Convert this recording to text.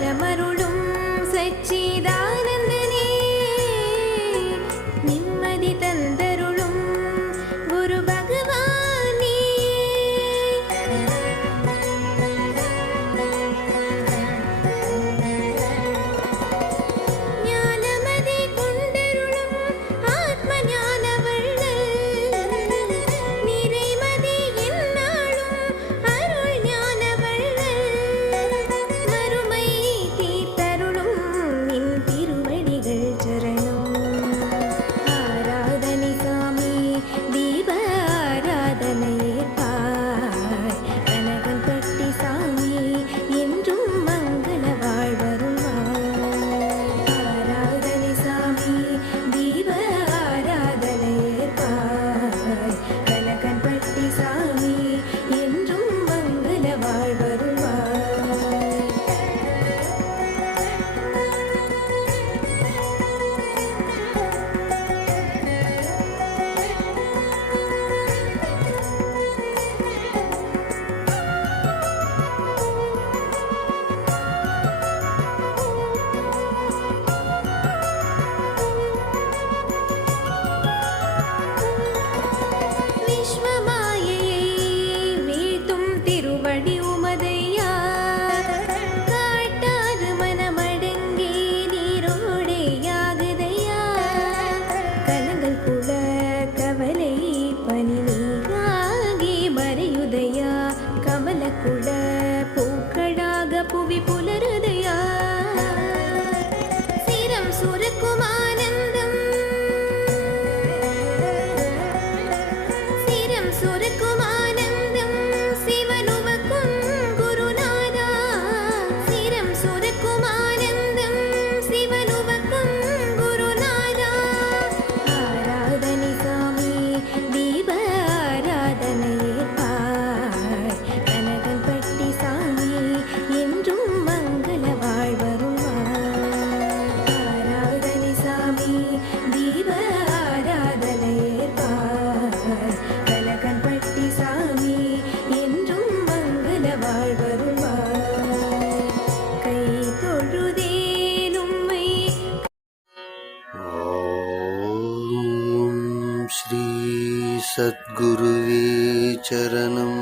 சந்ததி சச்சிதான गुरुवे चरणम्